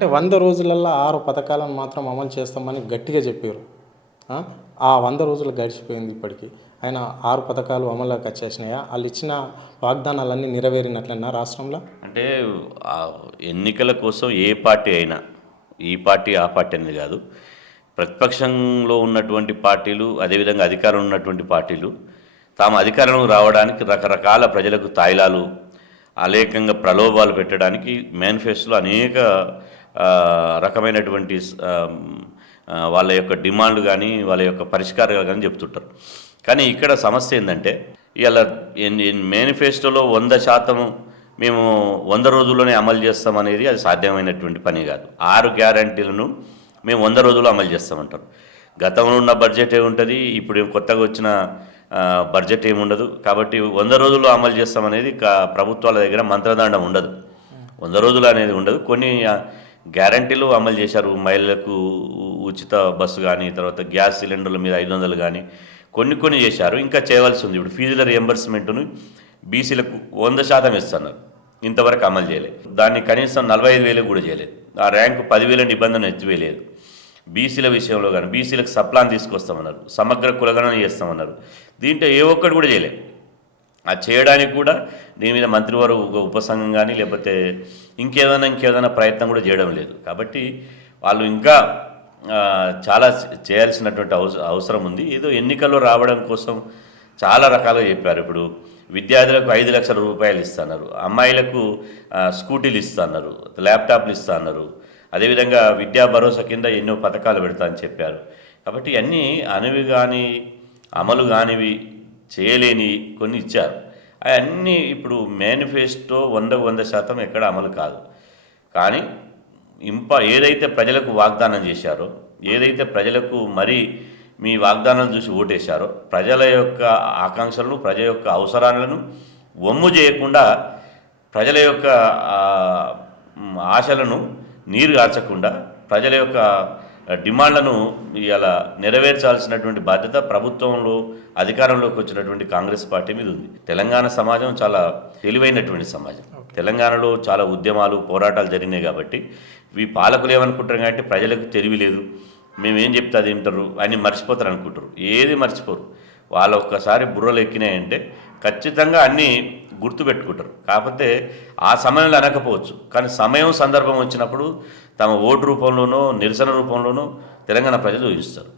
అంటే 100 రోజులల్లో 6 పథకాలను మాత్రం అమలు చేస్తామని గట్టిగా చెప్పారు. ఆ 100 రోజులు గడిచిపోయింది ఇప్పటికి. ఆయన 6 పథకాలు అమల్లోకి వచ్చేసినాయా? వాళ్ళు ఇచ్చిన వాగ్దానాలన్నీ నెరవేరినట్లన్నా రాష్ట్రంలో? అంటే ఎన్నికల కోసం ఏ పార్టీ అయినా, ఈ పార్టీ ఆ పార్టీ అనేది కాదు, ప్రతిపక్షంలో ఉన్నటువంటి పార్టీలు, అదేవిధంగా అధికారంలో ఉన్నటువంటి పార్టీలు తాము అధికారంలో రావడానికి రకరకాల ప్రజలకు తాయిలాలు, అనేకంగా ప్రలోభాలు పెట్టడానికి మేనిఫెస్టోలో అనేక రకమైనటువంటి వాళ్ళ యొక్క డిమాండ్లు కానీ, వాళ్ళ యొక్క పరిష్కారాలు కానీ చెప్తుంటారు. కానీ ఇక్కడ సమస్య ఏంటంటే, ఇలా మేనిఫెస్టోలో 100% మేము 100 రోజుల్లోనే అమలు చేస్తామనేది అది సాధ్యమైనటువంటి పని కాదు. 6 గ్యారంటీలను మేము 100 రోజుల్లో అమలు చేస్తామంటారు. గతంలో ఉన్న బడ్జెట్ ఏముంటుంది, ఇప్పుడు కొత్తగా వచ్చిన బడ్జెట్ ఏముండదు. కాబట్టి 100 రోజుల్లో అమలు చేస్తామనేది ప్రభుత్వాల దగ్గర మంత్రదండం ఉండదు. 100 రోజులు అనేది ఉండదు. కొన్ని గ్యారంటీలు అమలు చేశారు. మహిళలకు ఉచిత బస్సు కానీ, తర్వాత గ్యాస్ సిలిండర్ల మీద 500 కానీ కొన్ని చేశారు. ఇంకా చేయవలసి ఉంది. ఇప్పుడు ఫీజుల రియంబర్స్మెంట్ను బీసీలకు 100% ఇస్తున్నారు. ఇంతవరకు అమలు చేయలేదు. దాన్ని కనీసం 45,000 కూడా చేయలేదు. ఆ ర్యాంకు 10,000 నిబంధన ఎత్తివేయలేదు. బీసీల విషయంలో కానీ బీసీలకు సప్లాన్ తీసుకొస్తామన్నారు, సమగ్ర కులగణన చేస్తామన్నారు. దీంట్లో ఏ ఒక్కటి కూడా చేయలేదు. అది చేయడానికి కూడా దీని మీద మంత్రివర్గ ఉపసంఘం కానీ లేకపోతే ఇంకేదైనా ప్రయత్నం కూడా చేయడం లేదు. కాబట్టి వాళ్ళు ఇంకా చాలా చేయాల్సినటువంటి అవసరం ఉంది. ఏదో ఎన్నికల్లో రావడం కోసం చాలా రకాలుగా చెప్పారు. ఇప్పుడు విద్యార్థులకు 5 లక్షల రూపాయలు ఇస్తున్నారు, అమ్మాయిలకు స్కూటీలు ఇస్తున్నారు, ల్యాప్టాప్లు ఇస్తున్నారు, అదేవిధంగా విద్యా భరోసా కింద ఎన్నో పథకాలు పెడతా అని చెప్పారు. కాబట్టి అన్నీ అనేవి కానీ అమలు కానివి చేయలేని కొన్ని ఇచ్చారు. అవన్నీ ఇప్పుడు మేనిఫెస్టో 100% ఎక్కడ అమలు కాదు. కానీ ఏదైతే ప్రజలకు వాగ్దానం చేశారో, ఏదైతే ప్రజలకు మరీ మీ వాగ్దానాలు చూసి ఓటేశారో, ప్రజల యొక్క ఆకాంక్షలను, ప్రజల యొక్క అవసరాలను వమ్ము చేయకుండా, ప్రజల యొక్క ఆశలను నీరు గార్చకుండా, ప్రజల యొక్క డిమాండ్లను ఇలా నెరవేర్చాల్సినటువంటి బాధ్యత ప్రభుత్వంలో అధికారంలోకి వచ్చినటువంటి కాంగ్రెస్ పార్టీ మీద ఉంది. తెలంగాణ సమాజం చాలా తెలివైనటువంటి సమాజం. తెలంగాణలో చాలా ఉద్యమాలు, పోరాటాలు జరిగినాయి. కాబట్టి ఈ పాలకులు ఏమనుకుంటారు అంటే ప్రజలకు తెలివి లేదు, మేమేం చెప్తే అది వింటారు అని మర్చిపోతారు అనుకుంటారు. ఏది మర్చిపోరు. వాళ్ళు ఒక్కసారి బుర్రలు ఎక్కినాయంటే ఖచ్చితంగా అన్నీ గుర్తుపెట్టుకుంటారు. కాకపోతే ఆ సమయంలో అనకపోవచ్చు, కానీ సమయం సందర్భం వచ్చినప్పుడు తమ ఓటు రూపంలోనో నిరసన రూపంలోనో తెలంగాణ ప్రజలు ఊహిస్తారు.